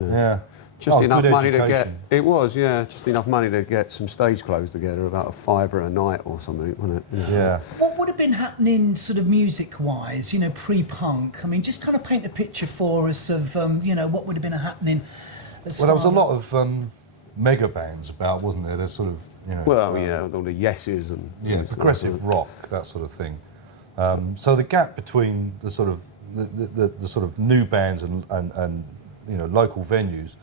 Yeah. Just enough good money to get. education. It was, yeah, just enough money to get some stage clothes together, about a £5 a night or something, wasn't it? Yeah. What would have been happening sort of music-wise, you know, pre-punk? I mean, just kind of paint a picture for us of, you know, what would have been happening. Well, there was a lot of mega bands about, wasn't there? There's sort of, you know... Well, yeah, all the yeses and... Yeah, progressive rock, that sort of thing. So the gap between the sort of the sort of new bands and you know, local venues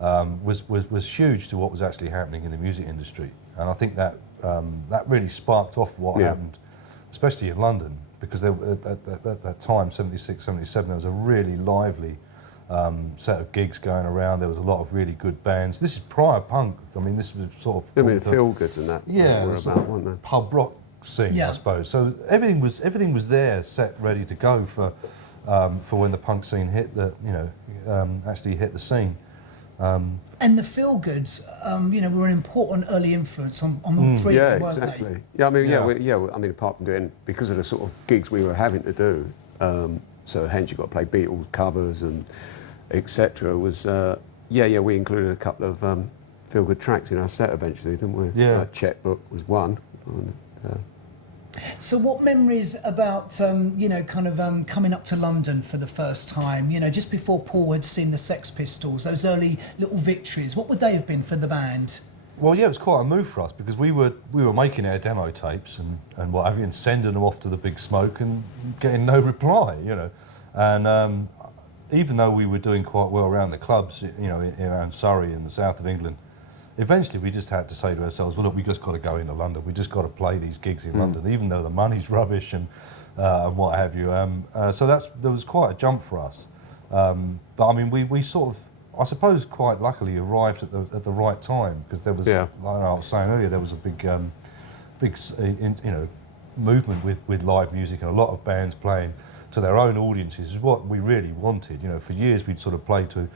was huge to what was actually happening in the music industry, and I think that that really sparked off what happened, especially in London, because there, at that time, 76, 77, there was a really lively set of gigs going around. There was a lot of really good bands. This is prior punk. I mean, this was sort of... I mean, feel goods and that. Yeah, were about, weren't they? Pub rock scene, I suppose. So everything was there, set, ready to go for when the punk scene hit the, you know, actually hit the scene. And the feel goods, you know, were an important early influence on all three of them, weren't exactly. they? Yeah, I mean, I mean, apart from doing, because of the sort of gigs we were having to do, so hence you got to play Beatles covers and etc. Was we included a couple of feel good tracks in our set eventually, didn't we? Yeah. Checkbook was one. And, So what memories about, you know, kind of coming up to London for the first time, you know, just before Paul had seen the Sex Pistols, those early little victories, what would they have been for the band? Well, yeah, it was quite a move for us, because we were making our demo tapes and what have you, and sending them off to the Big Smoke and getting no reply, you know. And even though we were doing quite well around the clubs, you know, around Surrey and the south of England, eventually we just had to say to ourselves, well, look, we just got to go into London. We just got to play these gigs in London, even though the money's rubbish and what have you. So there was quite a jump for us. But I mean, we sort of, I suppose, quite luckily arrived at the right time, because there was, like I was saying earlier, there was a big, you know, movement with live music, and a lot of bands playing to their own audiences is what we really wanted. You know, for years we'd sort of played to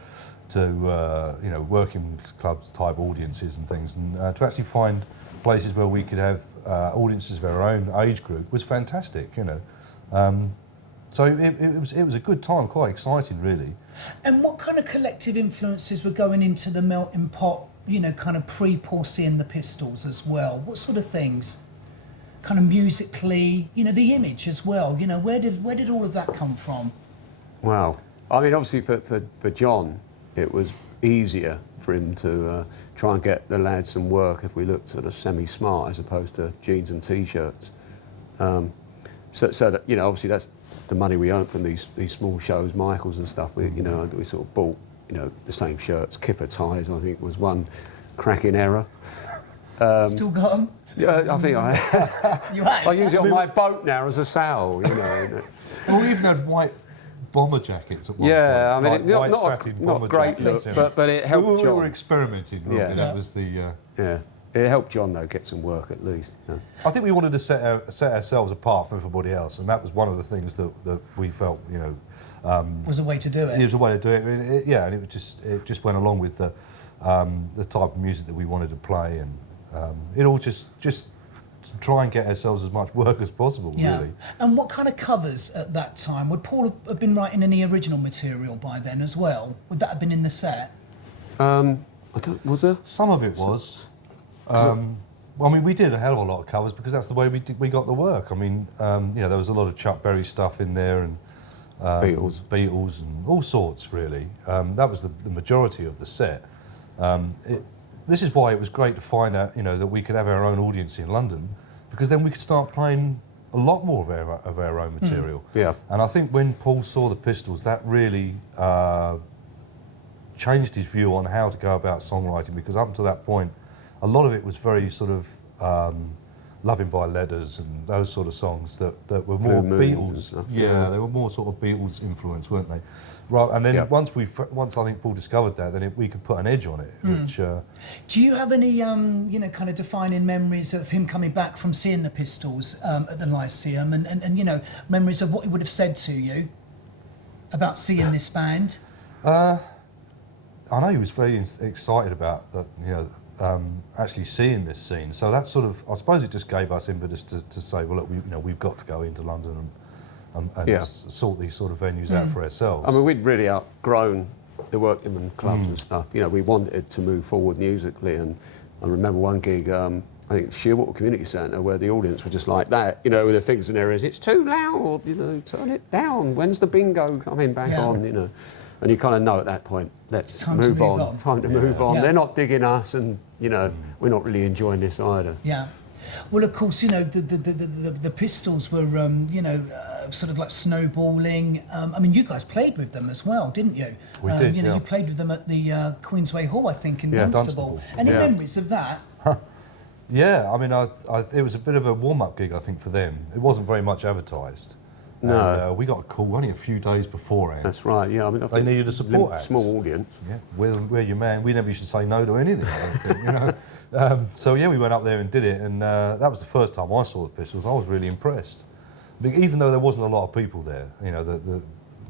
you know, working clubs type audiences and things, and to actually find places where we could have audiences of our own age group was fantastic, you know. So it was a good time, quite exciting, really. And what kind of collective influences were going into the melting pot, you know, kind of pre-Paul seeing the Pistols as well? What sort of things? Kind of musically, you know, the image as well, you know, where did all of that come from? Well, I mean, obviously for John, it was easier for him to try and get the lads some work if we looked sort of semi-smart as opposed to jeans and t-shirts. So that, you know, obviously that's the money we earned from these small shows, Michaels and stuff. We sort of bought, you know, the same shirts, Kipper ties, I think was one cracking error. Still got them? Yeah, I think I have. You have? I use it on my boat now as a sail, you know. Well, we even had white bomber jackets at one point. I mean, like not great look, but it helped John. We were experimenting, really. That was the... It helped John, though, get some work at least. Yeah. I think we wanted to set ourselves apart from everybody else, and that was one of the things that we felt, you know... was a way to do it. It was a way to do it, and it just went along with the type of music that we wanted to play, and it all just try and get ourselves as much work as possible, really. And what kind of covers at that time? Would Paul have been writing any original material by then as well? Would that have been in the set? Was there? Some of it was. Well, I mean, we did a hell of a lot of covers because that's the way we got the work. I mean, you know, there was a lot of Chuck Berry stuff in there, and Beatles and all sorts, really. That was the majority of the set. This is why it was great to find out, you know, that we could have our own audience in London, because then we could start playing a lot more of our own material. Yeah. And I think when Paul saw the Pistols, that really changed his view on how to go about songwriting, because up until that point, a lot of it was very sort of Loving by Letters and those sort of songs that were more Beatles. Yeah, they were more sort of Beatles influence, weren't they? Right, and then once I think Paul discovered that, then we could put an edge on it. Which, do you have any, you know, kind of defining memories of him coming back from seeing the Pistols at the Lyceum, and you know, memories of what he would have said to you about seeing this band? I know he was very excited about that, you know, actually seeing this scene. So that sort of, I suppose, it just gave us impetus to say, well, look, we've got to go into London and sort these sort of venues out for ourselves. I mean, we'd really outgrown the workingman clubs and stuff. You know, we wanted to move forward musically, and I remember one gig, I think Shearwater Community Centre, where the audience were just like that, you know, with their fingers in their ears. It's too loud, you know, turn it down. When's the bingo coming back on, you know? And you kind of know at that point, let's move on. Time to move on. They're not digging us, and, you know, we're not really enjoying this either. Yeah. Well, of course, you know, the Pistols were, you know, sort of like snowballing. I mean, you guys played with them as well, didn't you? We did, you know, you played with them at the Queensway Hall, I think, in Yeah, Dunstable. Any memories of that? Yeah, I mean, it was a bit of a warm-up gig, I think, for them. It wasn't very much advertised. No. And, we got a call only a few days beforehand. That's right, yeah. I mean, They needed a support act. Small audience. Yeah, we're your man. We never used to say no to anything, I don't think, you know. So, yeah, we went up there and did it, and that was the first time I saw the Pistols. I was really impressed. Even though there wasn't a lot of people there, you know,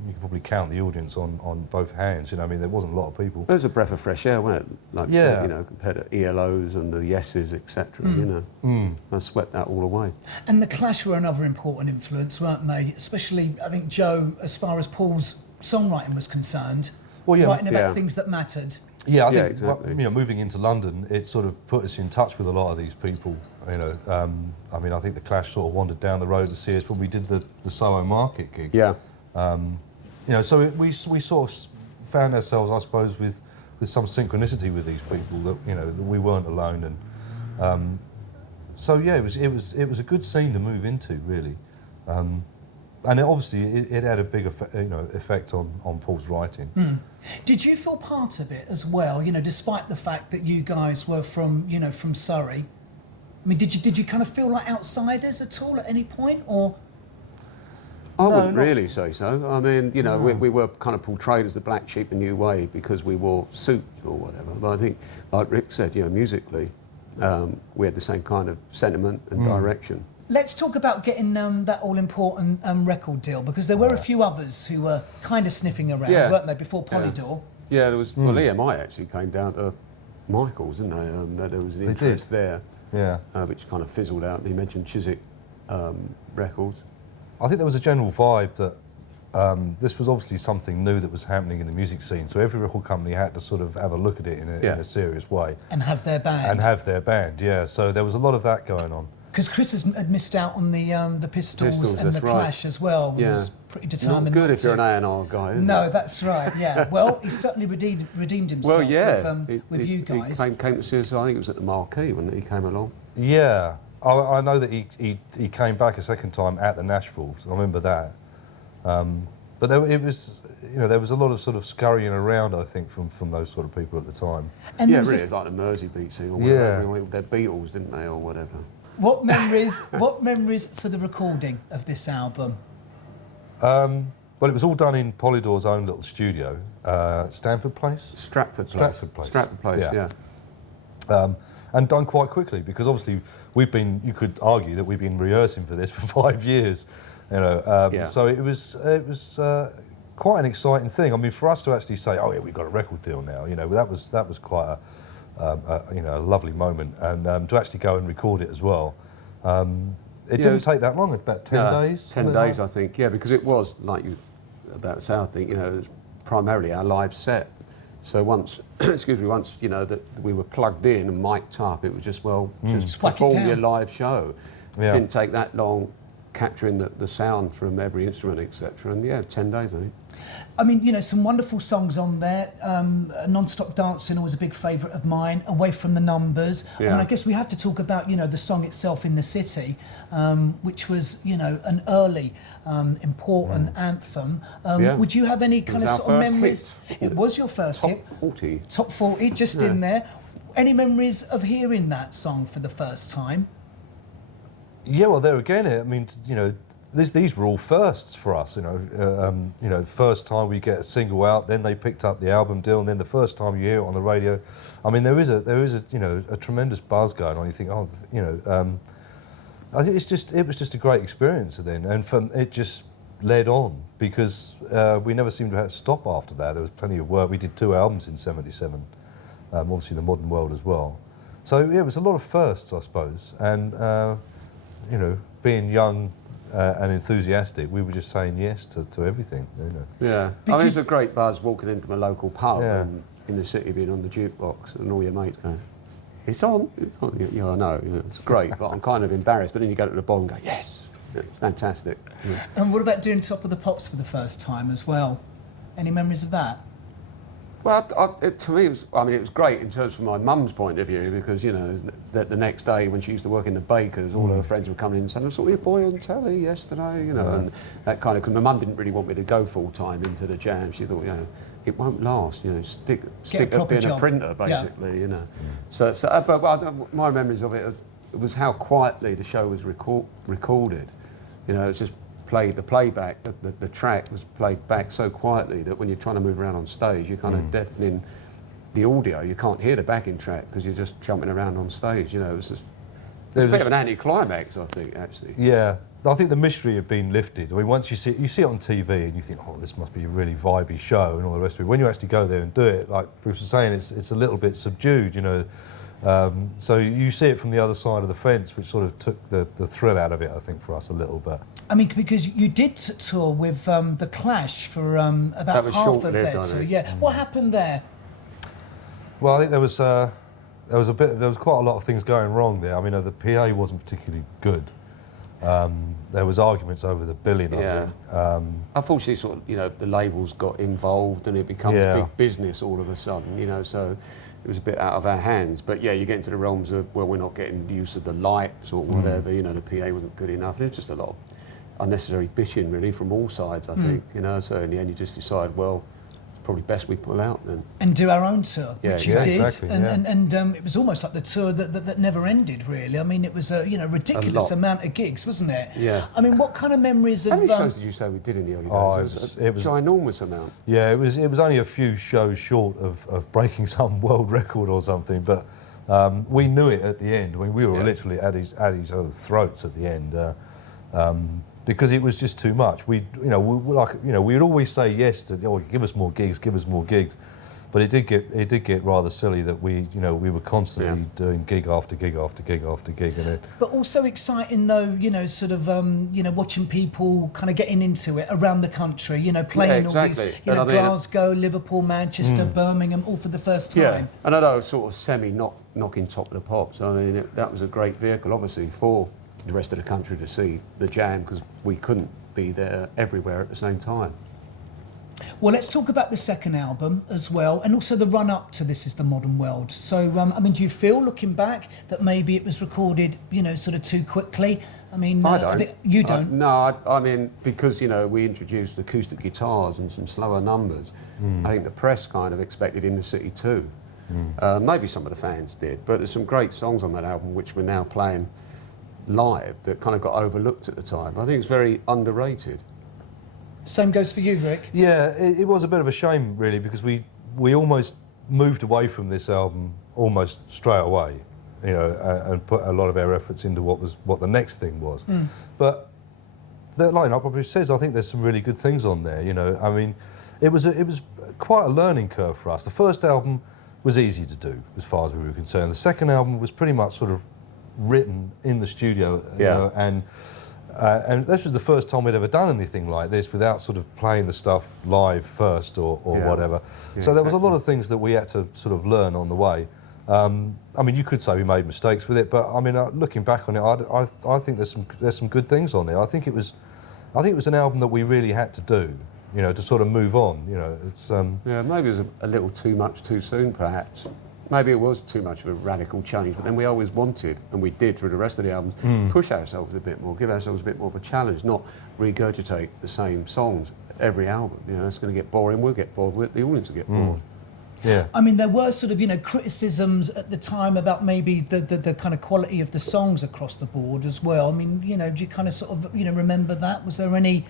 you could probably count the audience on both hands, you know, I mean, there wasn't a lot of people. It was a breath of fresh air, wasn't it? Like you said, you know, compared to ELOs and the Yeses, etc., you know. I swept that all away. And the Clash were another important influence, weren't they? Especially, I think, Joe, as far as Paul's songwriting was concerned, writing about things that mattered. Yeah, I think, exactly. You know, moving into London, it sort of put us in touch with a lot of these people, you know. I mean, I think the Clash sort of wandered down the road to see us when we did the Soho Market gig. Yeah. You know, so we sort of found ourselves, I suppose, with some synchronicity with these people, that, you know, that we weren't alone, and so yeah, it was a good scene to move into, really, and it had a big effect on Paul's writing. Did you feel part of it as well? You know, despite the fact that you guys were from Surrey. I mean, did you kind of feel like outsiders at all at any point, or? I wouldn't really say so. I mean, you know, we were kind of portrayed as the black sheep, the new wave, because we wore suits or whatever. But I think, like Rick said, you know, musically, we had the same kind of sentiment and direction. Let's talk about getting that all-important record deal, because there were a few others who were kind of sniffing around, weren't they, before Polydor? Yeah, there was. Well, EMI actually came down to Michael's, didn't they? There was an interest there, which kind of fizzled out. He mentioned Chiswick Records. I think there was a general vibe that this was obviously something new that was happening in the music scene, so every record company had to sort of have a look at it in a serious way. And have their band. Yeah. So there was a lot of that going on. Because Chris had missed out on the Pistols and the Clash as well. He was pretty determined. Not good if you're an A&R guy, isn't No, it? that's right, yeah. Well, he certainly redeemed himself with you guys. He came to see us, I think it was at the Marquee when he came along. Yeah. I know that he came back a second time at the Nashville. I remember that, but there was a lot of sort of scurrying around, I think, from those sort of people at the time. And really, it's like the Mersey Beat thing, or whatever. They're Beatles, didn't they, or whatever. What memories for the recording of this album? Well, it was all done in Polydor's own little studio, Stratford Place. Stratford Place. Yeah. And done quite quickly, because obviously you could argue that we've been rehearsing for this for 5 years, you know. So it was quite an exciting thing. I mean, for us to actually say, oh yeah, we've got a record deal now, you know, that was quite a lovely moment, and to actually go and record it as well. It didn't take that long, about 10 days. 10 days, I think, yeah, because it was like you about to say, I think, you know, it was primarily our live set. So once, once, you know, that we were plugged in and mic'd up, it was just, just perform your live show. It didn't take that long capturing the sound from every instrument, etc. And 10 days, I think. I mean, you know, some wonderful songs on there. Non-Stop Dancing was a big favourite of mine, Away from the Numbers. And I guess we have to talk about, you know, the song itself, In the City, which was, you know, an early important anthem. Would you have any kind of sort of memories? It was your first hit. Top 40, just in there. Any memories of hearing that song for the first time? Yeah, well, there again, I mean, you know, these were all firsts for us, you know. First time we get a single out, then they picked up the album deal, and then the first time you hear it on the radio. I mean, there is a you know, a tremendous buzz going on. You think, oh, you know, I think it was just a great experience then, and it just led on, because we never seemed to have to stop after that. There was plenty of work. We did 2 albums in '77, obviously the Modern World as well. So yeah, it was a lot of firsts, I suppose, and you know, being young and enthusiastic, we were just saying yes to everything. You know. Yeah, I mean, it's a great buzz walking into my local pub and in the city being on the jukebox and all your mates going, it's on. Yeah, I know, it's great, but I'm kind of embarrassed. But then you go to the bar and go, yes, it's fantastic. Yeah. And what about doing Top of the Pops for the first time as well? Any memories of that? Well, to me, it was great in terms from my mum's point of view, because, you know, the next day when she used to work in the bakers, all her friends were coming in and saying, I saw your boy on telly yesterday, you know, and that kind of, because my mum didn't really want me to go full time into the Jam. She thought, you know, it won't last, you know, stick at being a printer, basically, you know. But my memories of it was how quietly the show was recorded. You know, it's just played, the playback, the track was played back so quietly that when you're trying to move around on stage, you're kind of deafening the audio. You can't hear the backing track because you're just jumping around on stage. You know, it's a bit of an anticlimax, I think, actually. Yeah, I think the mystery had been lifted. I mean, once you see it on TV and you think, oh, this must be a really vibey show and all the rest of it. When you actually go there and do it, like Bruce was saying, it's a little bit subdued, you know. So you see it from the other side of the fence, which sort of took the thrill out of it, I think, for us a little bit. I mean, because you did tour with the Clash for about half of their tour. Yeah. What happened there? Well, I think there was quite a lot of things going wrong there. I mean, the PA wasn't particularly good. There was arguments over the billing. Yeah. Unfortunately, sort of, you know, the labels got involved and it becomes big business all of a sudden. You know, so it was a bit out of our hands. But yeah, you get into the realms of, well, we're not getting use of the lights or whatever. You know, the PA wasn't good enough. And it was just a lot of unnecessary bitching, really, from all sides, I think. You know, so in the end, you just decide, well, it's probably best we pull out then. And do our own tour, which you did. Exactly, and it was almost like the tour that never ended, really. I mean, it was a ridiculous amount of gigs, wasn't it? Yeah. I mean, what kind of memories of... How many shows did you say we did in the early days? It was a ginormous amount. Yeah, it was only a few shows short of breaking some world record or something, but we knew it at the end. I mean, we were literally at his throats at the end. Because it was just too much. We would always say yes to, oh, give us more gigs, but it did get rather silly that we were constantly doing gig after gig after gig after gig, and it. But also exciting though, sort of watching people kind of getting into it around the country, playing all these, Glasgow, Liverpool, Manchester, Birmingham, all for the first time. Yeah, and I know sort of knocking Top of the Pops. I mean, that was a great vehicle, obviously, for the rest of the country to see the Jam, because we couldn't be there everywhere at the same time. Well, let's talk about the second album as well, and also the run-up to This Is the Modern World. So, I mean, do you feel, looking back, that maybe it was recorded, sort of too quickly? I mean, I don't. You don't? I mean, because, we introduced acoustic guitars and some slower numbers, I think the press kind of expected In the City too. Maybe some of the fans did, but there's some great songs on that album which we're now playing live that kind of got overlooked at the time. I think it's very underrated. Same goes for you, Rick. Yeah, it was a bit of a shame, really, because we almost moved away from this album almost straight away, and put a lot of our efforts into what the next thing was. But the lineup probably says, I think there's some really good things on there. I mean, it was quite a learning curve for us. The first album was easy to do, as far as we were concerned. The second album was pretty much sort of written in the studio, and this was the first time we'd ever done anything like this without sort of playing the stuff live first or whatever. Yeah, so there was a lot of things that we had to sort of learn on the way. I mean, you could say we made mistakes with it, but I mean, looking back on it, I think there's some good things on there. I think it was an album that we really had to do, to sort of move on. It's maybe it was a little too much too soon, perhaps. Maybe it was too much of a radical change, but then we always wanted, and we did through the rest of the albums, push ourselves a bit more, give ourselves a bit more of a challenge, not regurgitate the same songs every album. It's going to get boring, we'll get bored, the audience will get bored. Yeah. I mean, there were sort of, criticisms at the time about maybe the kind of quality of the songs across the board as well. I mean, do you kind of sort of, remember that? Was there any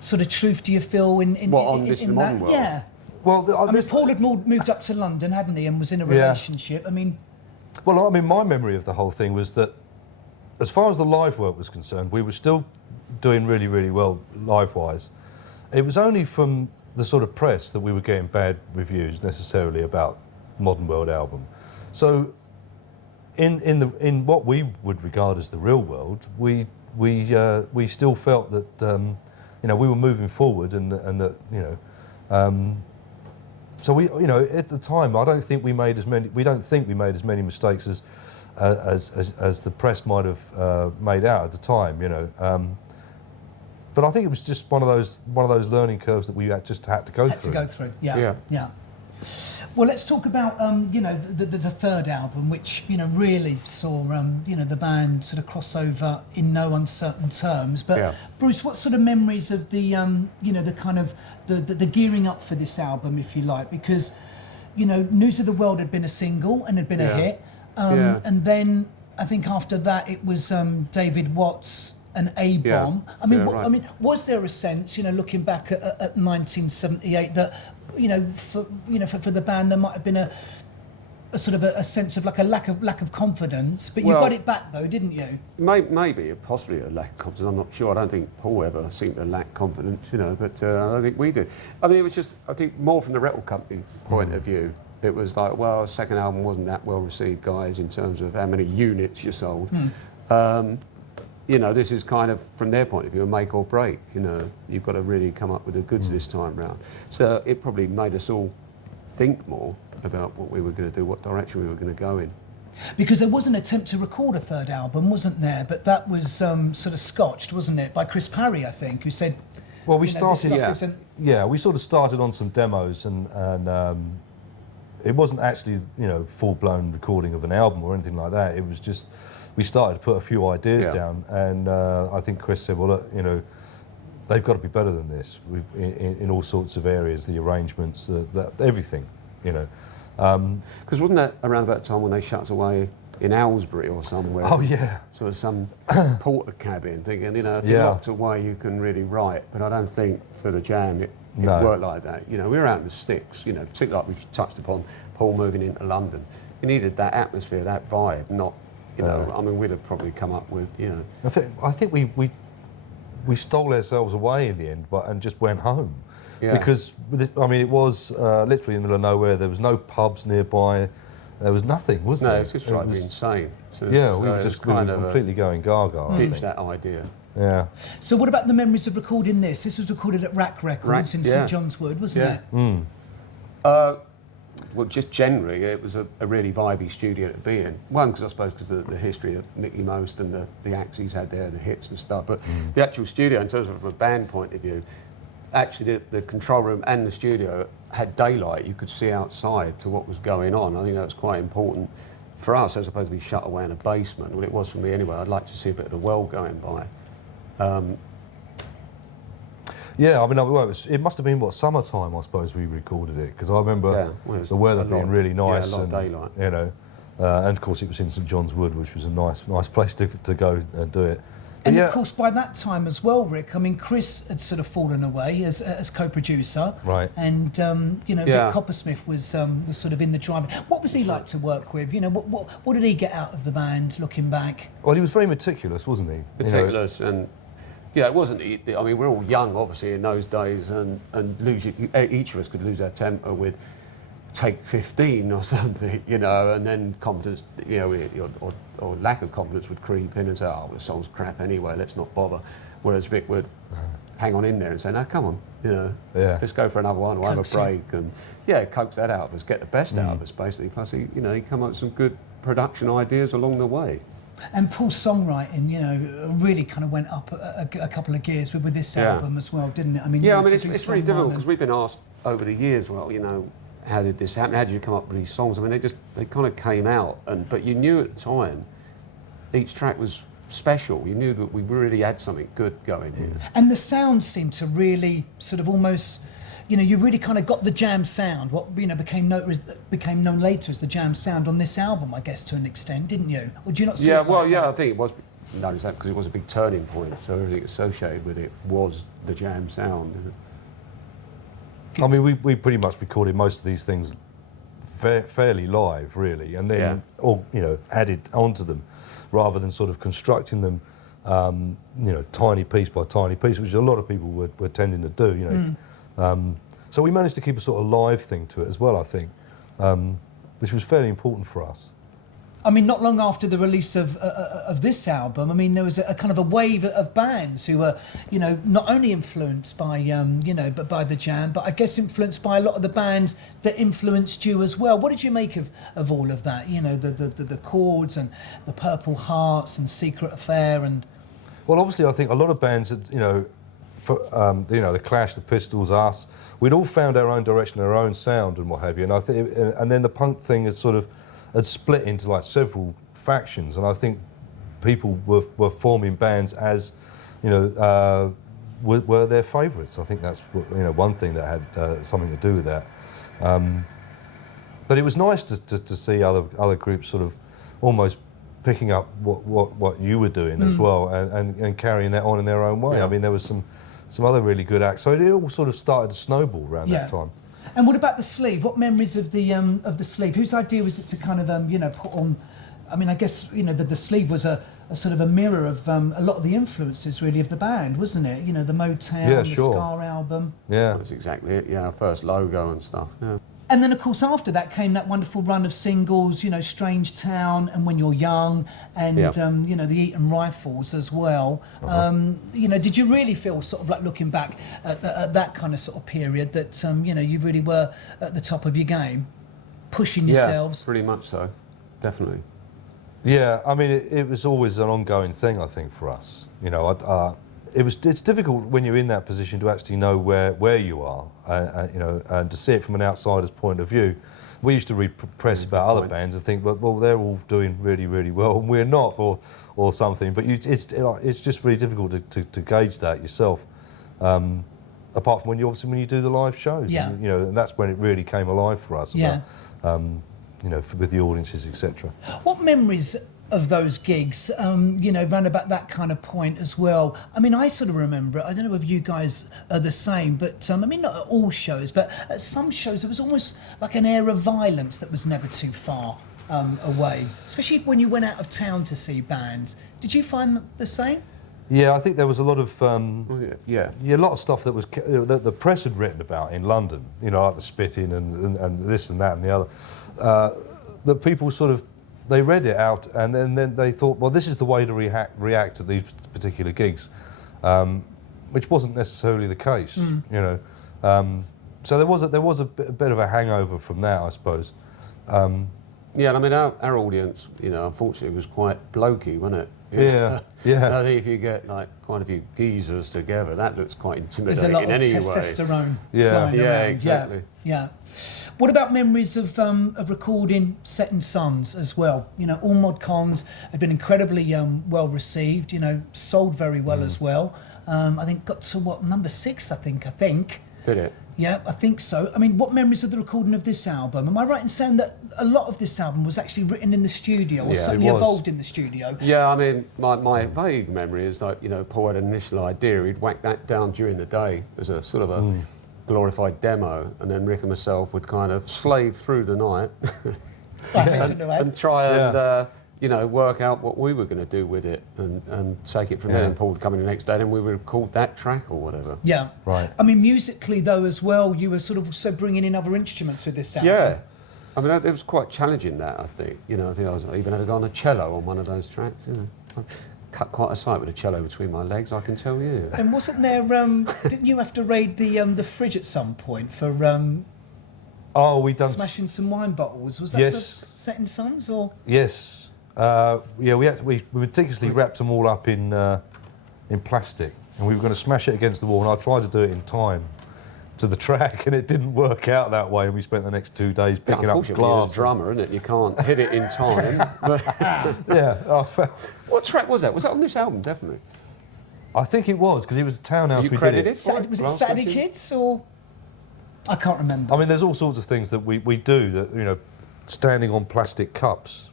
sort of truth, do you feel, in This in Modern that? World? Yeah. Well, I mean, Paul had moved up to London, hadn't he, and was in a relationship. I mean... Well, I mean, my memory of the whole thing was that, as far as the live work was concerned, we were still doing really, really well live-wise. It was only from the sort of press that we were getting bad reviews necessarily about Modern World album. So, in what we would regard as the real world, we we still felt that we were moving forward, and that so we at the time I don't think we made as many mistakes as the press might have made out at the time, but I think it was just one of those learning curves that we had to go through. Yeah. Well, let's talk about the third album, which really saw the band sort of cross over in no uncertain terms. But Bruce, what sort of memories of the the kind of the gearing up for this album, if you like, because News of the World had been a single and had been a hit, and then I think after that it was David Watts and A-Bomb. I mean, was there a sense, looking back at 1978, that for the band there might have been a sort of a sense of like a lack of confidence, but you got it back though, didn't you? Maybe, possibly a lack of confidence. I'm not sure. I don't think Paul ever seemed to lack confidence, but I don't think we did. I mean, it was just, I think, more from the record company point of view. It was like, well, the second album wasn't that well received, guys, in terms of how many units you sold. This is kind of, from their point of view, a make or break. You've got to really come up with the goods this time round. So it probably made us all think more about what we were going to do, what direction we were going to go in. Because there was an attempt to record a third album, wasn't there? But that was sort of scotched, wasn't it, by Chris Parry, I think, who said, well, we started, we sort of started on some demos, and it wasn't actually, full-blown recording of an album or anything like that. It was just, we started to put a few ideas down, and I think Chris said, well, look, they've got to be better than this in all sorts of areas, the arrangements, everything, Because wasn't that around about the time when they shut us away in Aylesbury or somewhere? Oh, yeah. Sort of some porter cabin, thinking, if you're locked away, you can really write. But I don't think for the Jam it worked like that. We were out in the sticks, particularly like we've touched upon, Paul moving into London. You needed that atmosphere, that vibe, not... I mean, we'd have probably come up with, I think we stole ourselves away in the end, and just went home. Yeah. Because, it was literally in the middle of nowhere. There was no pubs nearby. There was nothing, was there? No, it was just driving insane. So, we were just completely going gaga. Ditch that idea. Yeah. So what about the memories of recording this? This was recorded at Rack Records in St John's Wood, wasn't it? Well, just generally, it was a really vibey studio to be in. One, because I suppose because of the history of Mickey Most and the acts he's had there, the hits and stuff. But the actual studio, in terms of from a band point of view, actually the control room and the studio had daylight. You could see outside to what was going on. I think that was quite important for us, as opposed to be shut away in a basement. Well, it was for me anyway. I'd like to see a bit of the world going by. Yeah, it must have been summertime, I suppose, we recorded it, because I remember the weather being really nice, a lot of daylight. And of course it was in St John's Wood, which was a nice place to go and do it. And of course, by that time as well, Rick, Chris had sort of fallen away as co-producer, right? And Vic Coppersmith was sort of in the driving. What was he like to work with? What did he get out of the band, looking back? Well, he was very meticulous, wasn't he? Meticulous and. Yeah, it wasn't. I mean, we're all young, obviously, in those days, and each of us could lose our temper with take 15 or something, and then confidence, or lack of confidence would creep in and say, oh, the song's crap anyway, let's not bother. Whereas Vic would hang on in there and say, no, come on, let's go for another one, or have a break, and coax that out of us, get the best out of us, basically. Plus, he come up with some good production ideas along the way. And Paul's songwriting, really kind of went up a couple of gears with this album as well, didn't it? It's really difficult, because we've been asked over the years, well, how did this happen? How did you come up with these songs? They kind of came out, but you knew at the time each track was special. You knew that we really had something good going here. And the sound seemed to really sort of almost... you really kind of got the Jam sound, what became known later as the Jam sound on this album, I guess, to an extent, didn't you? Or do you not see it like that? I think it was known as that because it was a big turning point, so everything associated with it was the Jam sound. We pretty much recorded most of these things fairly live, really, and then all added onto them, rather than sort of constructing them, tiny piece by tiny piece, which a lot of people were tending to do, So we managed to keep a sort of live thing to it as well, I think, which was fairly important for us. I mean, not long after the release of this album, I mean, there was a kind of a wave of bands who were, you know, not only influenced by, you know, but by the Jam, but I guess influenced by a lot of the bands that influenced you as well. What did you make of all of that? You know, the Chords and the Purple Hearts and Secret Affair and... Well, obviously, I think a lot of bands, you know, you know, the Clash, the Pistols, us, we'd all found our own direction, our own sound, and what have you. And I think, and then the punk thing had sort of had split into like several factions, and I think people were forming bands as, you know, were their favourites. I think that's, you know, one thing that had something to do with that. But it was nice to see other groups sort of almost picking up what you were doing as well, and carrying that on in their own way. Yeah. I mean, there was some other really good acts. So it all sort of started to snowball around that time. And what about the sleeve? What memories of the sleeve? Whose idea was it to kind of you know, put on? I mean, I guess, you know, the sleeve was a sort of a mirror of a lot of the influences really of the band, wasn't it? You know, the Motown, the Scar album. Yeah, That's exactly it. Yeah, our first logo and stuff. Yeah. And then, of course, after that came that wonderful run of singles, you know, Strange Town and When You're Young, and, you know, the Eton Rifles as well. You know, did you really feel, sort of like looking back at that kind of sort of period, that, you know, you really were at the top of your game, pushing yourselves? Yeah, pretty much so, definitely. yeah. I mean, it was always an ongoing thing, I think, for us. You know, it's difficult when you're in that position to actually know where you are, you know, and to see it from an outsider's point of view. We used to read press about other bands and think, well, they're all doing really, really well, and we're not, or something. But it's just really difficult to gauge that yourself. Apart from when you do the live shows, Yeah. and, you know, and that's when it really came alive for us. Yeah. About, you know, with the audiences, etc. What memories of those gigs, you know, round about that kind of point as well? I mean, I sort of remember it. I don't know if you guys are the same, but I mean, not at all shows, but at some shows there was almost like an air of violence that was never too far away, especially when you went out of town to see bands. Did you find the same? Yeah, I think there was a lot of Yeah. a lot of stuff that was that the press had written about in London. You know, like the spitting and this and that and the other. That people sort of, they read it out, and then they thought, well, this is the way to react to these particular gigs, which wasn't necessarily the case. You know, so there was a bit of a hangover from that, I suppose. Yeah, and I mean, our audience, you know, unfortunately was quite blokey, wasn't it? Yeah, yeah. I think if you get like quite a few geezers together, that looks quite There's intimidating a lot in of any way. testosterone Yeah. flying Yeah, around. exactly. Yeah. What about memories of recording Setting Suns as well? You know, all mod cons have been incredibly well received. You know, sold very well as well. I think got to number 6. I think. Did it? Yeah, I think so. I mean, what memories of the recording of this album? Am I right in saying that a lot of this album was actually written in the studio, or Yeah, it certainly was. evolved in the studio? Yeah, I mean, my vague memory is like, you know, Paul had an initial idea, he'd whack that down during the day as a sort of a glorified demo, and then Rick and myself would kind of slave through the night and try and, you know, work out what we were going to do with it and take it from there. And Paul would come in the next day and we would record that track or whatever. Yeah. Right. I mean, musically, though, as well, you were sort of also bringing in other instruments with this album. Yeah. I mean, it was quite challenging, that, I think. You know, I think I even had to go on a cello on one of those tracks, you know. I cut quite a sight with a cello between my legs, I can tell you. And wasn't there, didn't you have to raid the fridge at some point for Oh, we done. smashing some wine bottles? Was that Yes. for Setting Suns, or? Yes. Yeah, we meticulously wrapped them all up in plastic, and we were going to smash it against the wall, and I tried to do it in time to the track, and it didn't work out that way, and we spent the next 2 days picking up Unfortunately, you're glass. a drummer, isn't it? You can't hit it in time. But Yeah, what track was that? Was that on this album, definitely? I think it was, because it was a townhouse. Are you we credited? did it. Saturday, was it Last Saturday question? Kids, or? I can't remember. I mean, there's all sorts of things that we do, that, you know, standing on plastic cups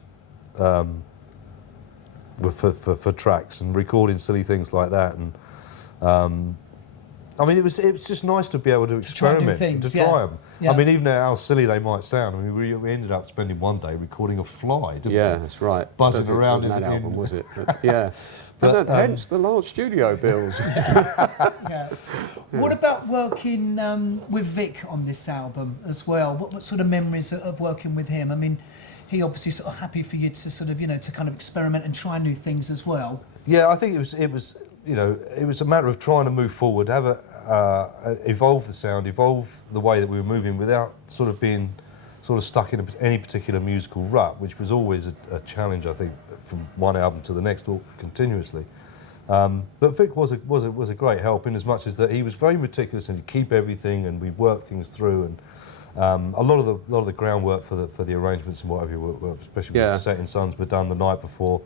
for tracks, and recording silly things like that, and I mean, it was just nice to be able to try new experiment, things, to yeah. try them. Yeah. I mean, even how silly they might sound. I mean, we ended up spending one day recording a fly, didn't Yeah, we? that's right. Buzzing Don't think it around was on in- that album, in- was it? But, yeah. But, hence the large studio bills. Yeah. What about working with Vic on this album as well? What sort of memories of working with him? I mean, he obviously sort of happy for you to sort of, to kind of experiment and try new things as well. Yeah, I think it was it was a matter of trying to move forward, evolve the sound, evolve the way that we were moving without sort of being stuck in any particular musical rut, which was always a challenge, I think, from one album to the next, or continuously. But Vic was a great help in as much as that he was very meticulous and he'd keep everything, and we worked things through, and a lot of the groundwork for the arrangements and whatever, especially with Setting Suns, were done the night before.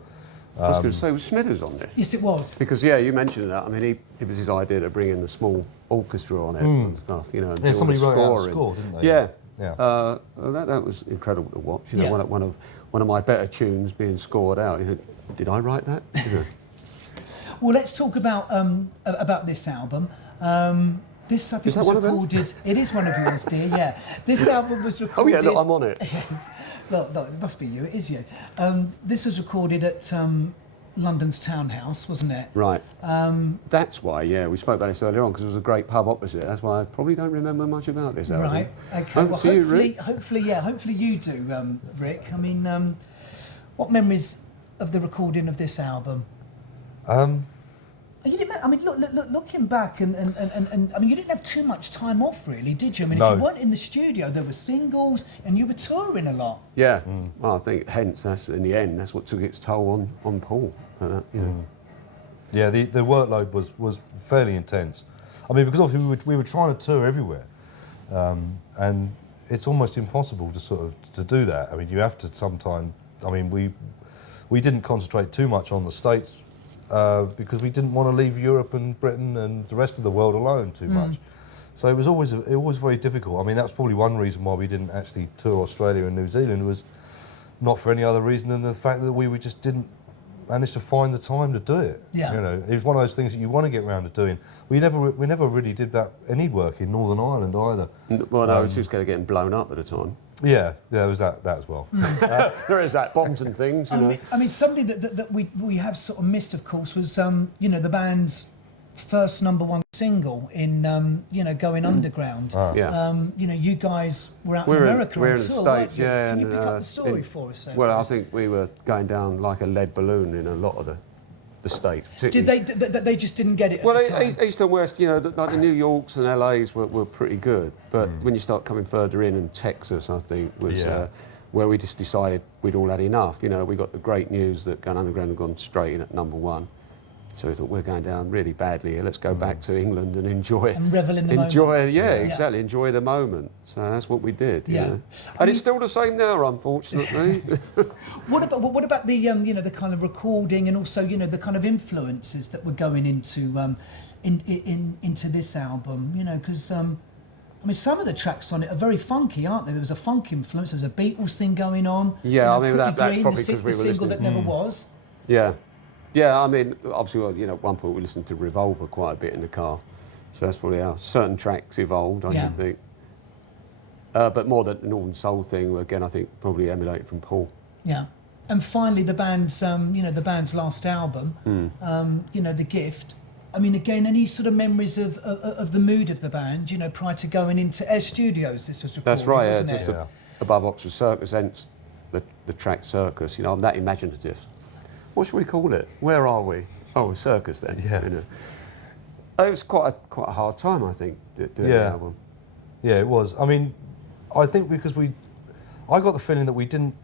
I was going to say, was Smithers on this? Yes, it was. Because you mentioned that. I mean, it was his idea to bring in the small orchestra on it and stuff, and do all the somebody wrote out the scoring. score, didn't they? Yeah. Yeah. Well, that was incredible to watch. One of my better tunes being scored out. Did I write that? Well, let's talk about this album. This I think Is that was one of those? recorded. It is one of yours, dear. Yeah. This album was Oh recorded. yeah, look, I'm on it. Yes. Look, it must be you. It is you. This was recorded at London's Townhouse, wasn't it? Right. That's why. Yeah, we spoke about this earlier on because there was a great pub opposite. That's why I probably don't remember much about this album. Right. Okay. Over Well, to you, Rick. hopefully you do, Rick. I mean, what memories of the recording of this album? You didn't. I mean, looking back, and I mean, you didn't have too much time off, really, did you? I mean, No. if you weren't in the studio, there were singles, and you were touring a lot. Yeah. Well, I think hence that's in the end that's what took its toll on Paul. Yeah, the workload was fairly intense. I mean, because obviously we were trying to tour everywhere, and it's almost impossible to do that. I mean, you have to sometimes. I mean, we didn't concentrate too much on the States because we didn't want to leave Europe and Britain and the rest of the world alone too much. So it was always very difficult. I mean, that's probably one reason why we didn't actually tour Australia and New Zealand, was not for any other reason than the fact that we just didn't manage to find the time to do it. Yeah. It was one of those things that you want to get around to doing. We never really did any work in Northern Ireland either. Well, no, it was just getting blown up at the time. Yeah, there was that as well. There is that, bombs and things, I mean, something that we have sort of missed, of course, was the band's first #1 single in Going Underground. You guys were out in America we're on in the tour, weren't States, you? yeah. Can you and, pick up the story for us? Well, I think we were going down like a lead balloon in a lot of the States. Did they just didn't get it? Well, at the time? East and West, like the New Yorks and LAs were pretty good, but when you start coming further in, and Texas, I think, was where we just decided we'd all had enough. We got the great news that Going Underground had gone straight in at #1. So we thought, we're going down really badly here. Let's go back to England and enjoy and revel in the moment. Exactly. Enjoy the moment. So that's what we did. Yeah. And it's still the same now, unfortunately. What about the the kind of recording, and also the kind of influences that were going into into this album? Because I mean, some of the tracks on it are very funky, aren't they? There was a funk influence. There was a Beatles thing going on. Yeah, I mean Pretty that's Green, probably the because we were single listening. that never was. Yeah. Yeah, I mean, obviously, at one point we listened to Revolver quite a bit in the car. So that's probably how certain tracks evolved, I should think. But more the Northern Soul thing, again, I think probably emulated from Paul. Yeah. And finally, the band's last album, The Gift. I mean, again, any sort of memories of the mood of the band, prior to going into Air Studios? This was recorded, That's right, wasn't just it? above Oxford Circus, hence the track Circus. I'm that imaginative. What should we call it? Where are we? Oh, a circus then. Yeah. It was quite a hard time, I think, doing the album. Yeah, it was. I mean, I think because I got the feeling that we didn't,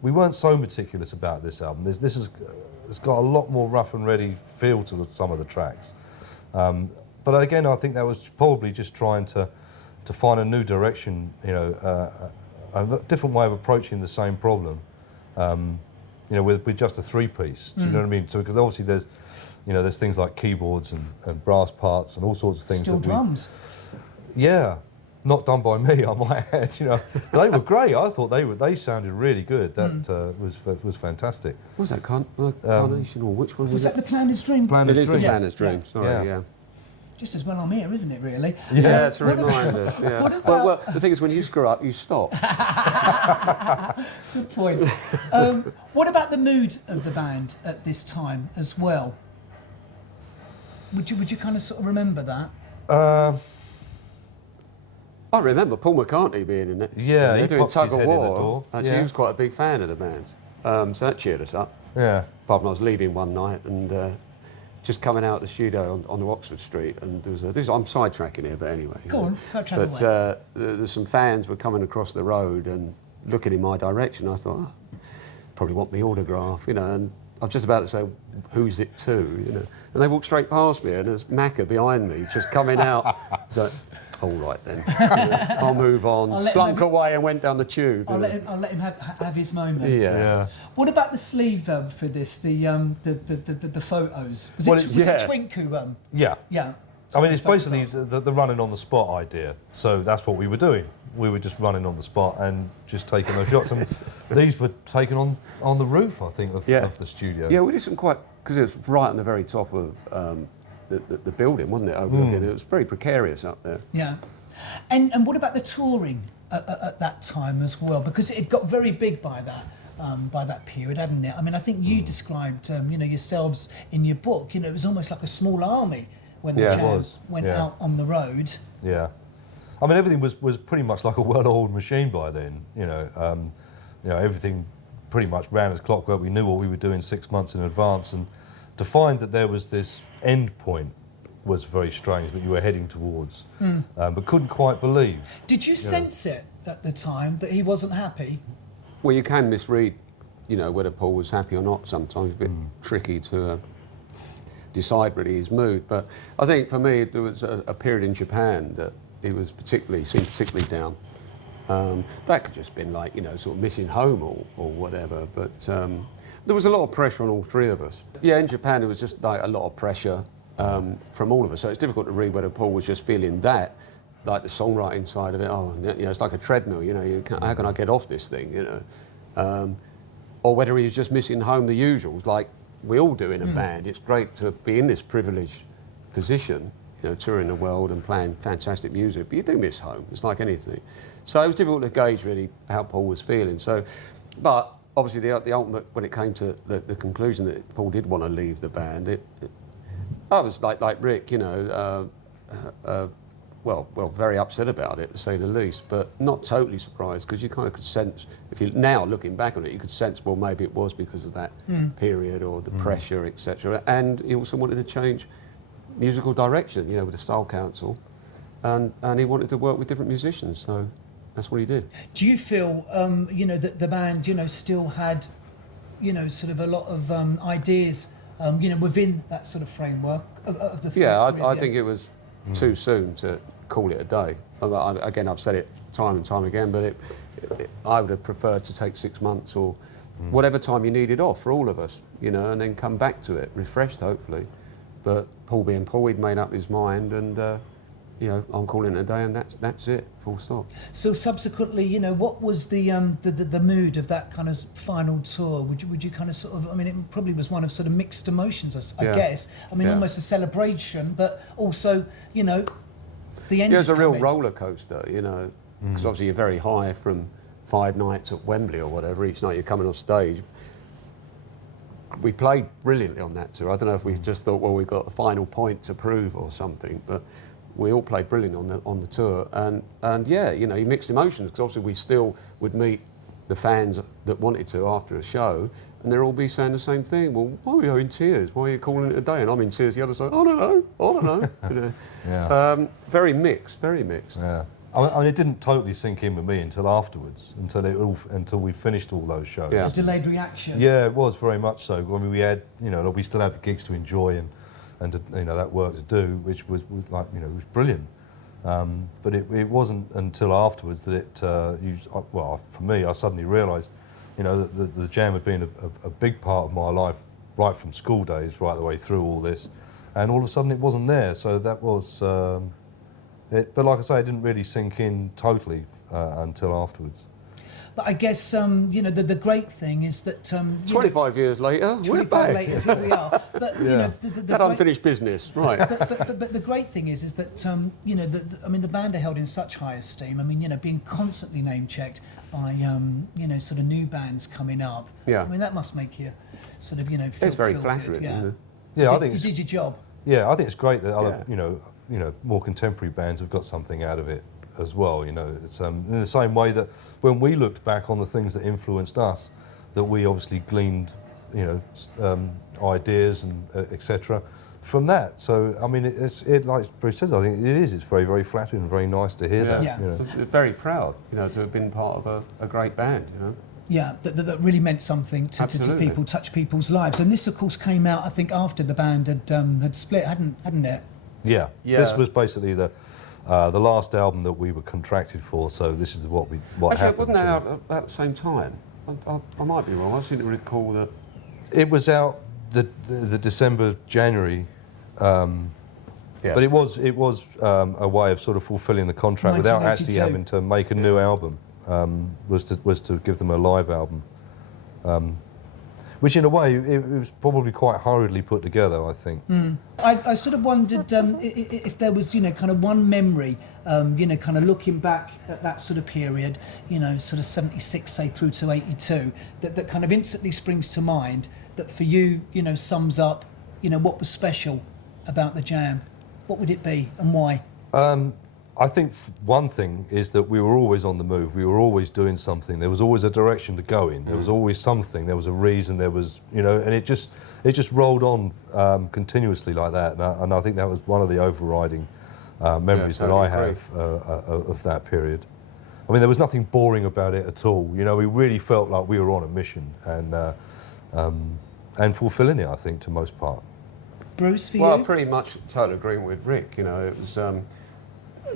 we weren't so meticulous about this album. It's got a lot more rough and ready feel to some of the tracks. But again, I think that was probably just trying to find a new direction, a different way of approaching the same problem. With just a 3-piece. Do you know what I mean? So because obviously there's things like keyboards and brass parts and all sorts of things. Still drums. Yeah, not done by me, I might add. They were great. I thought they sounded really good. That was fantastic. What was that, Carnation, or which one was that? The Plan is Dream? Plan It is is the Dream. Plan is Dream. Sorry, yeah. Just as well I'm here, isn't it, really? Yeah, it's a reminder. Yeah. What about- Well, the thing is, when you screw up, you stop. Good point. What about the mood of the band at this time as well? Would you kind of sort of remember that? I remember Paul McCartney being in it. Yeah, They're he doing popped Tug his of head in the War. door. Actually, Yeah. he was quite a big fan of the band. So that cheered us up. Yeah. Apart from I was leaving one night and just coming out of the studio on Oxford Street, and there was I'm sidetracking here, but anyway. Go on, sidetrack But there's some fans were coming across the road and looking in my direction. I thought, probably want me autograph, and I was just about to say, who's it to, And they walked straight past me, and there's Macca behind me, just coming out. So, all right then, I'll move on. Slunk away and went down the tube. I'll let him have his moment. Yeah. What about the sleeve for this? The photos. Was it Twinku? Yeah. Yeah. I mean, it's basically the running on the spot idea. So that's what we were doing. We were just running on the spot and just taking those shots. And these were taken on the roof, I think, of the studio. Yeah, we did some because it was right on the very top of the building, wasn't it? Overlooking. It was very precarious up there. Yeah. And what about the touring at that time as well? Because it got very big by that period, hadn't it? I mean, I think you described, yourselves in your book. It was almost like a small army when the Jam went out on the road. Yeah. I mean, everything was pretty much like a well-oiled machine by then. Everything pretty much ran as clockwork. We knew what we were doing 6 months in advance, and to find that there was this end point was very strange that you were heading towards, but couldn't quite believe. Did you sense it at the time that he wasn't happy? Well, you can misread, whether Paul was happy or not. Sometimes a bit tricky to decide really his mood. But I think for me there was a period in Japan that he was seemed particularly down. That could just been like sort of missing home or whatever. But there was a lot of pressure on all three of us. Yeah, in Japan there was just like a lot of pressure from all of us. So it's difficult to read whether Paul was just feeling that, like the songwriting side of it. It's like a treadmill. How can I get off this thing? Or whether he was just missing home the usuals, like we all do in a band. It's great to be in this privileged position, touring the world and playing fantastic music, but you do miss home. It's like anything. So it was difficult to gauge really how Paul was feeling. So, but obviously the ultimate, when it came to the conclusion that Paul did want to leave the band, I was like Rick, very upset about it, to say the least, but not totally surprised, because you kind of could sense, if you now looking back on it, you could sense, well, maybe it was because of that period or the pressure, etc. And he also wanted to change musical direction, with the Style Council, and he wanted to work with different musicians, so that's what he did. Do you feel, that the band, still had, sort of a lot of ideas, within that sort of framework of the? Yeah, I think it was too soon to call it a day. Again, I've said it time and time again, but I would have preferred to take 6 months or whatever time you needed off for all of us, and then come back to it, refreshed hopefully. But Paul being Paul, he'd made up his mind, and I'm calling it a day, and that's it, full stop. So subsequently, what was the mood of that kind of final tour? Would you kind of sort of? I mean, it probably was one of sort of mixed emotions, I guess. I mean, almost a celebration, but also, the end. Yeah, it was a real roller coaster, because obviously you're very high from 5 nights at Wembley or whatever. Each night you're coming off stage. We played brilliantly on that tour. I don't know if we just thought, well, we've got the final point to prove or something, but we all played brilliantly on the tour. And yeah, you mixed emotions, because obviously we still would meet the fans that wanted to after a show, and they'll all be saying the same thing. Well, why are you in tears? Why are you calling it a day? And I'm in tears the other side. I don't know. Yeah. Very mixed, very mixed. Yeah. I mean, it didn't totally sink in with me until afterwards, until we finished all those shows. Yeah. A delayed reaction. Yeah, it was very much so. I mean, we had, we still had the gigs to enjoy and that work to do, which was like, it was brilliant. But it wasn't until afterwards that for me, I suddenly realised, that the Jam had been a big part of my life right from school days, right the way through all this, and all of a sudden it wasn't there. So that was. But like I say, it didn't really sink in totally until afterwards. But I guess, the great thing is that... 25 years later, we're back. Later, here we are. But, that unfinished business, right. But the great thing is that, the band are held in such high esteem. I mean, being constantly name-checked by, sort of new bands coming up. Yeah. I mean, that must make you sort of, feel It's very feel flattering, good, isn't it? Yeah, I You think did your job. Yeah, I think it's great that other, more contemporary bands have got something out of it. as well. You know, it's in the same way that when we looked back on the things that influenced us, that we obviously gleaned, ideas and etc. from that. So I mean, it's like Bruce says, I think it is. It's very, very flattering and very nice to hear that. Yeah. You know. Very proud, to have been part of a great band, Yeah, that really meant something to Absolutely. people, touch people's lives. And this, of course, came out, I think, after the band had split, hadn't it? Yeah. Yeah. This was basically the last album that we were contracted for. So this is what Actually, happened. wasn't that you know. out about the same time? I might be wrong. I seem to recall that. It was out the December, January, Yeah. but it was a way of sort of fulfilling the contract without actually 1982. having to make a new album. Was to give them a live album, which in a way it was probably quite hurriedly put together, I think. I sort of wondered if there was, kind of one memory, kind of looking back at that sort of period, sort of 76, say, through to 82, that kind of instantly springs to mind that for you, sums up, what was special about the Jam. What would it be and why? I think one thing is that we were always on the move. We were always doing something. There was always a direction to go in. There was always something. There was a reason. There was, and it just rolled on continuously like that. And I think that was one of the overriding memories that I have of that period. I mean, there was nothing boring about it at all. We really felt like we were on a mission and fulfilling it, I think, to most part. Bruce, for Well, you? pretty much totally agreeing with Rick. It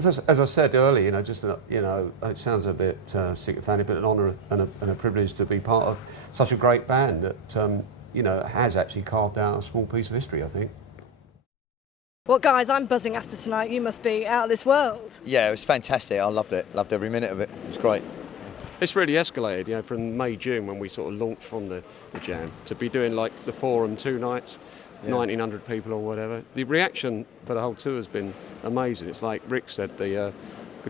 was, as I said earlier, it sounds a bit sycophantic, but an honour and a privilege to be part of such a great band that, has actually carved out a small piece of history, I think. Well, guys, I'm buzzing after tonight. You must be out of this world. Yeah, it was fantastic. I loved it. Loved every minute of it. It was great. It's really escalated, from May, June when we sort of launched from the Jam to be doing like the Forum 2 nights, 1,900 people or whatever. The reaction for the whole tour has been amazing. It's like Rick said, the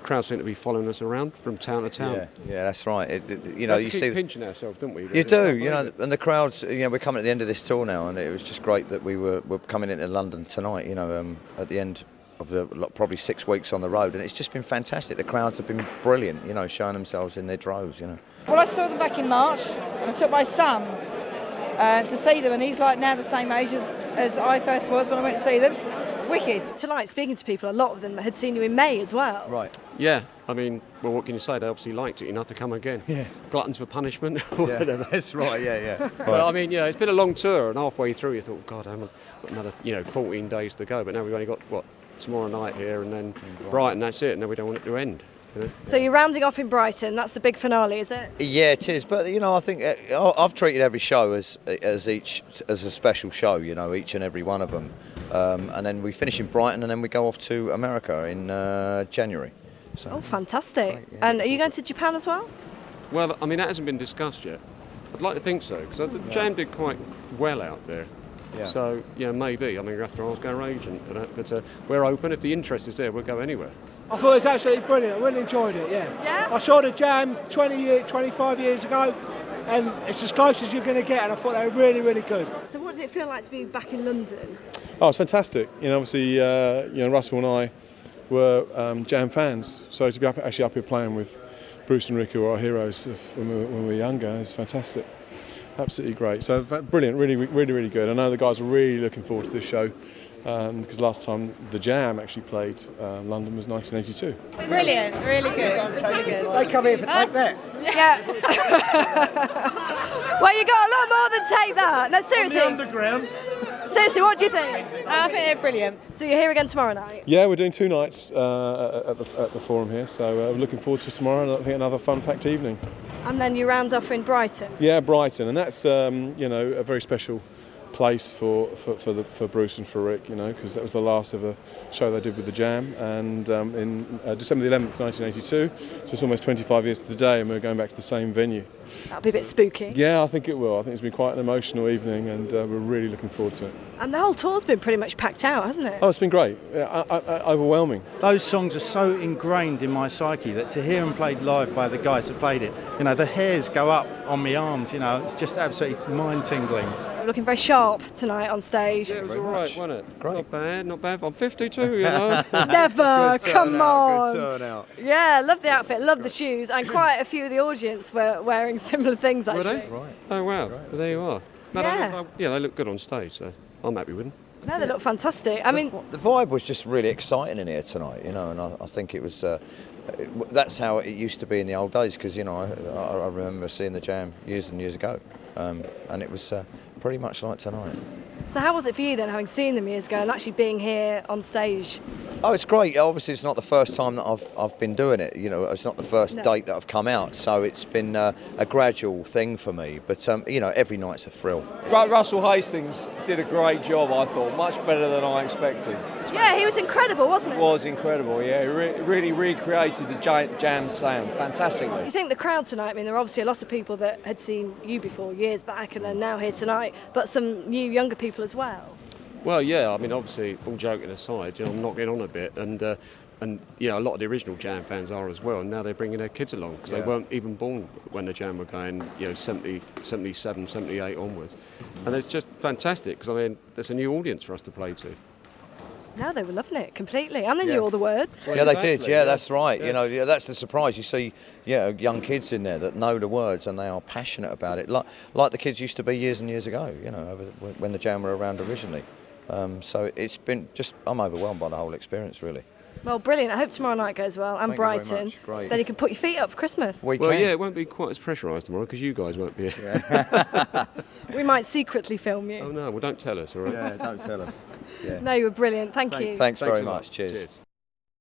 crowd seem to be following us around from town to town. Yeah, that's right. We you keep see, pinching ourselves, don't we? you do, and the crowds. We're coming at the end of this tour now, and it was just great that we're coming into London tonight. At the end of probably 6 weeks on the road, and it's just been fantastic. The crowds have been brilliant. Showing themselves in their droves. Well, I saw them back in March, and I took my son to see them, and he's like now the same age as I first was when I went to see them. Wicked. Tonight, speaking to people, a lot of them had seen you in May as well. Right. Yeah, I mean, well, what can you say? They obviously liked it enough to come again. Yeah. Gluttons for punishment or whatever. That's right. Yeah. Well, I mean, it's been a long tour, and halfway through you thought, God, I haven't got another, 14 days to go. But now we've only got, tomorrow night here, and then Brighton, that's it. Now we don't want it to end. So you're rounding off in Brighton. That's the big finale, is it? Yeah, it is. But I think I've treated every show as a special show. Each and every one of them. And then we finish in Brighton, and then we go off to America in January. So. Oh, fantastic. Right, yeah. And are you going to Japan as well? Well, I mean, that hasn't been discussed yet. I'd like to think so, because the Jam did quite well out there. Yeah. So, maybe. I mean, we have to ask our agent for that. But we're open. If the interest is there, we'll go anywhere. I thought it was absolutely brilliant. I really enjoyed it, Yeah? I saw the Jam 25 years ago, and it's as close as you're going to get, and I thought they were really, really good. So what did it feel like to be back in London? Oh, it's fantastic. Obviously, Russell and I were Jam fans, so to be actually up here playing with Bruce and Rick, who are our heroes when we were younger, is fantastic. Absolutely great. So brilliant, really, really, really good. I know the guys are really looking forward to this show because last time the Jam actually played London was 1982. Brilliant, really good. Really good. They come here for Take That. Yeah. Well, you got a lot more than Take That. No, seriously. Underground. Seriously, what do you think? I think they're brilliant. So you're here again tomorrow night? Yeah, we're doing 2 nights at the Forum here, so we're looking forward to tomorrow, and I think another fun-packed evening. And then you round off in Brighton? Yeah, Brighton, and that's a very special place for Bruce and for Rick, because that was the last of the show they did with the Jam, and in December the 11th, 1982, so it's almost 25 years to the day, and we're going back to the same venue. That'll be a bit spooky. Yeah, I think it will. I think it's been quite an emotional evening, and we're really looking forward to it. And the whole tour's been pretty much packed out, hasn't it? Oh, it's been great. Overwhelming. Those songs are so ingrained in my psyche that to hear them played live by the guys that played it, the hairs go up on my arms, it's just absolutely mind-tingling. were looking very sharp tonight on stage. Yeah, it was all right, wasn't it? Great. Not bad, not bad. I'm 52, you know. Never, come on. Good turnout. Yeah, love the outfit, love the shoes, and quite a few of the audience were wearing similar things Were actually. they? Oh, wow. Well, there you are. No, Yeah. they look good on stage, so I'm happy with them. No, they look fantastic. I mean, The vibe was just really exciting in here tonight, you know, and I think it was. That's how it used to be in the old days, because you know I remember seeing the Jam years and years ago, and it was pretty much like tonight. so how was it for you then, having seen them years ago and actually being here on stage? Oh, it's great. Obviously, it's not the first time that I've been doing it. You know, it's not the first date that I've come out, so it's been a gradual thing for me. But you know, every night's a thrill. Russell Hastings did a great job, I thought, much better than I expected. Yeah, he was incredible, wasn't It it? was incredible, yeah. He really recreated the Jam sound fantastically. You think the crowd tonight, I mean, there are obviously a lot of people that had seen you before years back and are now here tonight, but some new younger people as well. Well, yeah, I mean, obviously, all joking aside, you know, I'm knocking on a bit, and you know, a lot of the original Jam fans are as well, and now they're bringing their kids along, because they weren't even born when the Jam were going, you know, 70, 77, 78 onwards. And it's just fantastic, because, I mean, there's a new audience for us to play to. No, they were loving it completely, and they knew all the words. Yeah, they did. Yeah, that's right. You know, that's the surprise. You see, young kids in there that know the words and they are passionate about it, like the kids used to be years and years ago. You know, when the Jam were around originally. So it's been I'm overwhelmed by the whole experience, really. Well, brilliant. I hope tomorrow night goes well, and Thank you very Brighton. much. Great. Then you can put your feet up for Christmas. We Well, can. yeah, it won't be quite as pressurised tomorrow, because you guys won't be here. We might secretly film you. Oh, no, well, don't tell us, all right? Yeah, don't tell us. Yeah. No, you were brilliant. Thank you. Thanks very a lot. much. Cheers.